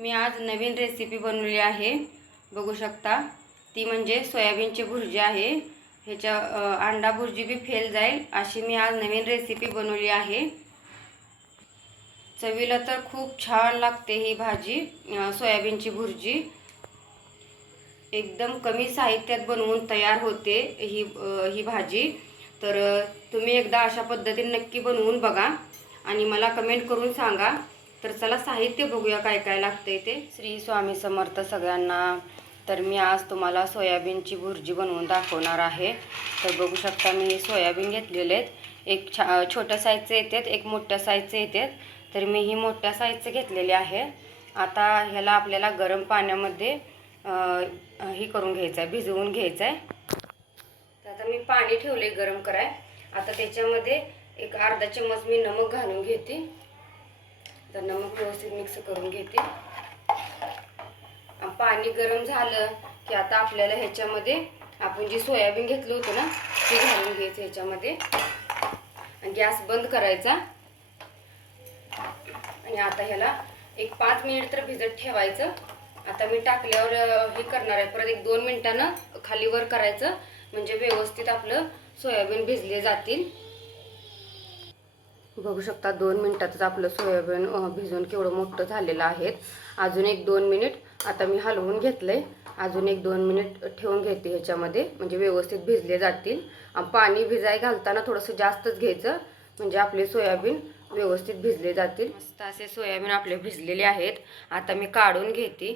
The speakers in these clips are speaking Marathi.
मी आज नवीन रेसिपी बनवली आहे. बघू शकता. ती म्हणजे सोयाबीनची भुर्जी आहे. ह्याच्या अंडा भुर्जी बी फेल जाईल अशी मी आज नवीन रेसिपी बनवली आहे. चवीला तर खूप छान लागते ही भाजी सोयाबीनची भुर्जी. एकदम कमी साहित्यात बनवून तयार होते ही ही भाजी. तर तुम्ही एकदा अशा पद्धतीने नक्की बनवून बघा आणि मला कमेंट करून सांगा. तर चला साहित्य बघूया काय काय लागतंय ते. श्री स्वामी समर्थ सगळ्यांना. तर मी आज तुम्हाला सोयाबीनची भुर्जी बनवून दाखवणार आहे. तर बघू शकता मी सोयाबीन घेतलेले आहेत. एक छा छोट्या साईजचे येतात एक मोठ्या साईजचे येतात तर मी ही मोठ्या साईजचे घेतलेले आहे. आता ह्याला आपल्याला गरम पाण्यामध्ये ही हे करून घ्यायचं आहे भिजवून घ्यायचं आहे तर आता मी पाणी ठेवले गरम कराय. आता त्याच्यामध्ये एक अर्धा चम्मच मी नमक घालून घेते. त्यांना मग व्यवस्थित मिक्स करून घेते. पाणी गरम झालं की आता आपल्याला ह्याच्यामध्ये आपण जी सोयाबीन घेतलं होतं ना ते घालून घ्यायचं ह्याच्यामध्ये. गॅस बंद करायचा. आणि आता ह्याला एक पाच मिनिट तर भिजत ठेवायचं. आता मी टाकल्यावर हे करणार आहे. परत एक दोन मिनिटानं खाली वर करायचं. म्हणजे व्यवस्थित आपलं सोयाबीन भिजले जातील. बघू शकता दोन मिनिटातच आपलं सोयाबीन भिजून केवढं मोठं झालेलं आहे अजून एक दोन मिनिट आता मी हलवून घेतलंय. अजून एक दोन मिनिट ठेवून घेते ह्याच्यामध्ये. म्हणजे व्यवस्थित भिजले जातील. पाणी भिजाय घालताना थोडंसं जास्तच घ्यायचं. म्हणजे आपले सोयाबीन व्यवस्थित भिजले जातील. मस्त असे सोयाबीन आपले भिजलेले आहेत. आता मी काढून घेते.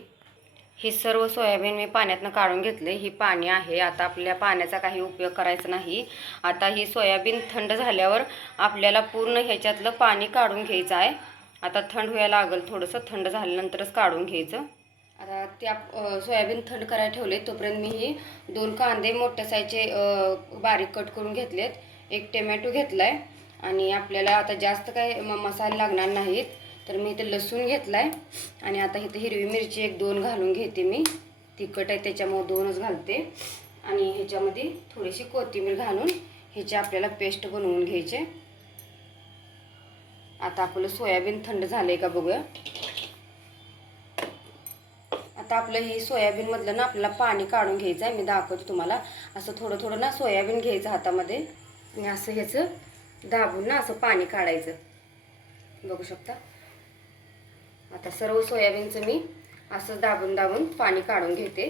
ही सर्व सोयाबीन मी पाण्यातनं काढून घेतले. ही पाणी आहे. आता आपल्या पाण्याचा काही उपयोग करायचा नाही. आता ही सोयाबीन थंड झाल्यावर आपल्याला पूर्ण ह्याच्यातलं पाणी काढून घ्यायचं आहे. आता थंड व्हायला लागेल. थोडंसं थंड झाल्यानंतरच काढून घ्यायचं. आता त्या सोयाबीन थंड करायला ठेवले. तोपर्यंत मी ही दोन कांदे मोठ्या साईजचे बारीक कट करून घेतलेत. एक टोमॅटो घेतलाय. आणि आपल्याला आता जास्त काही म- मसाले लागणार नाहीत. तर मी इथे लसूण घेतलाय आणि आता इथे हिरवी मिरची एक दोन घालून घेते मी. तिखट आहे त्याच्यामुळे दोनच घालते. आणि ह्याच्यामध्ये थोडीशी कोथिंबीर घालून ह्याची आपल्याला पेस्ट बनवून घ्यायचे. आता आपलं सोयाबीन थंड झालं आहे का बघूया. आता आपलं हे सोयाबीनमधलं ना आपल्याला पाणी काढून घ्यायचं आहे मी दाखवते तुम्हाला. असं थोडं थोडं ना सोयाबीन घ्यायचं हातामध्ये. आणि असं ह्याचं दाबून ना असं पाणी काढायचं. बघू शकता? आता सर्व सोयाबीनचं मी असं दाबून दाबून पाणी काढून घेते.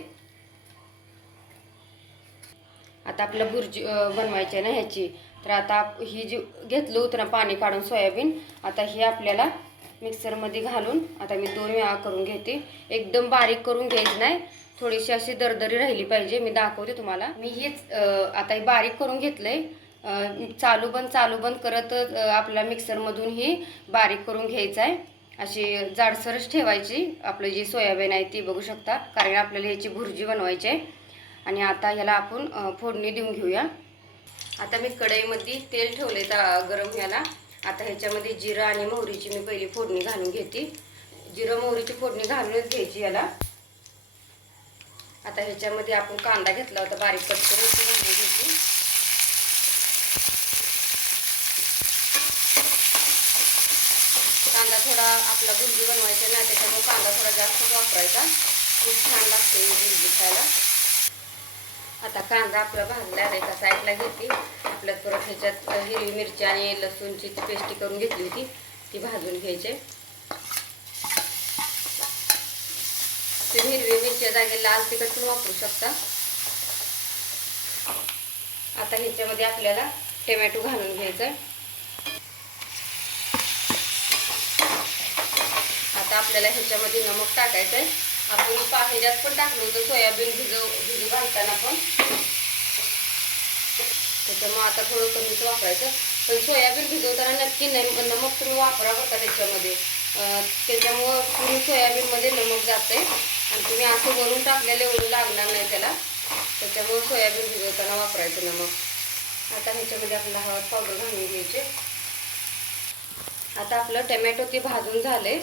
आता आपलं भुर्जी बनवायची आहे ना ह्याची. तर आता आप- ही जी घेतलं होतं ना पाणी काढून सोयाबीन आता हे आपल्याला मिक्सरमध्ये घालून आता मी दोन वेळा करून घेते. एकदम बारीक करून घ्यायची नाही. थोडीशी अशी दरदरी राहिली पाहिजे. मी दाखवते तुम्हाला. मी हेच आता हे बारीक करून घेतलंय. आहे चालू बंद चालू बंद करतच आपल्या मिक्सरमधून ही बारीक करून घ्यायचं आहे. अशी जाडसरच ठेवायची. आपलं जी सोयाबीन आहे ती बघू शकता. कारण आपल्याला ह्याची भुर्जी बनवायची आहे. आणि आता ह्याला आपण फोडणी देऊन घेऊया. आता मी कढईमध्ये तेल ठेवले तर गरम ह्याला आता ह्याच्यामध्ये जिरं आणि मोहरीची मी पहिली फोडणी घालून घेते. जिरं मोहरीची फोडणी घालूनच घ्यायची याला. आता ह्याच्यामध्ये आपण कांदा घेतला होता बारीक कट करून ती घालून घ्यायची कांदा थोडा आपला भुर्जी बनवायचा ना त्याच्यामुळे कांदा थोडा जास्तच वापरायचा. खूप छान लागते ही भुर्जी खायला. आता कांदा आपला भाजला आहे एका साईडला घेते आपल्यात परत ह्याच्यात हिरवी मिरची आणि लसूणची पेस्टी करून घेतली होती ती भाजून घ्यायचे. तुम्ही हिरवी मिरच्या जागे लाल तिखट पण वापरू शकता. आता ह्याच्यामध्ये आपल्याला टोमॅटो घालून घ्यायचं. आता आपल्याला ह्याच्यामध्ये नमक टाकायचं आहे आपण पा पण टाकलं होतं सोयाबीन भिजव भिजू घालताना पण. त्याच्यामुळे आता थोडं कमीच वापरायचं. पण सोयाबीन भिजवताना नक्की नमक तुम्ही वापरा बघा त्याच्यामध्ये. त्याच्यामुळं पूर्ण सोयाबीनमध्ये नमक जाते आणि तुम्ही असं वरून टाकलेलं एवढं लागणार नाही त्याला. त्याच्यामुळं सोयाबीन भिजवताना वापरायचं नमक. आता ह्याच्यामध्ये आपल्याला हळद पावडर घालून घ्यायचे. आता आपलं टमॅटो ते भाजून झाले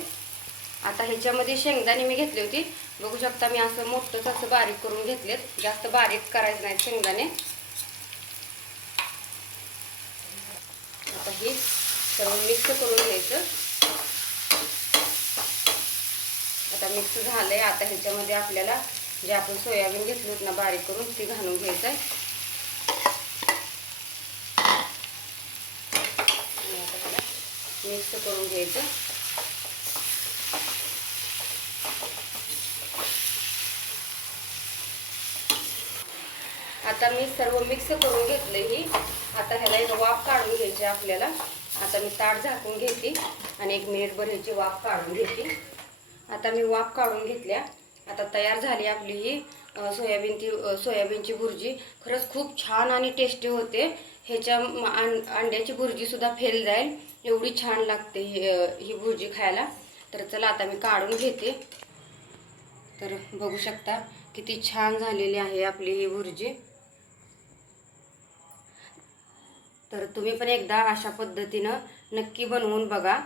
आता ह्याच्यामध्ये शेंगदाणे मी घेतली होती. बघू शकता मी असं मोठंच असं बारीक करून घेतलेत. जास्त बारीक करायचं नाही शेंगदाणे. आता हे सर्व मिक्स करून घ्यायचं. आता मिक्स झालंय. आता ह्याच्यामध्ये आपल्याला जे आपण सोयाबीन घेतली होती ना बारीक करून ती घालून घ्यायचं आहे. मिक्स करून घ्यायचं. आता मी सर्व मिक्स करून घेतलं ही. आता ह्याला एक वाफ काढून घ्यायची आपल्याला. आता मी ताट झाकून घेते आणि एक मिनिटभर ह्याची वाफ काढून घेते. आता मी वाफ काढून घेतल्या. आता तयार झाली आपली ही सोयाबीनची सोयाबीनची भुर्जी. खरंच खूप छान आणि टेस्टी होते. ह्याच्या अंड्याची भुर्जीसुद्धा फेल जाईल. एवढी छान लागते ही ही भुर्जी खायला. तर चला आता मी काढून घेते. तर बघू शकता किती छान झालेली आहे आपली ही भुर्जी. तर तुम्ही पण एकदा अशा पद्धतीनं नक्की बनवून बघा.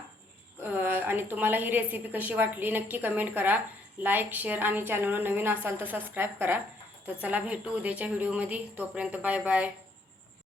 आणि तुम्हाला ही रेसिपी कशी वाटली नक्की कमेंट करा. लाईक शेअर आणि चॅनलवर नवीन असाल तर सबस्क्राईब करा. तर चला भेटू उद्याच्या व्हिडिओमध्ये तोपर्यंत बाय बाय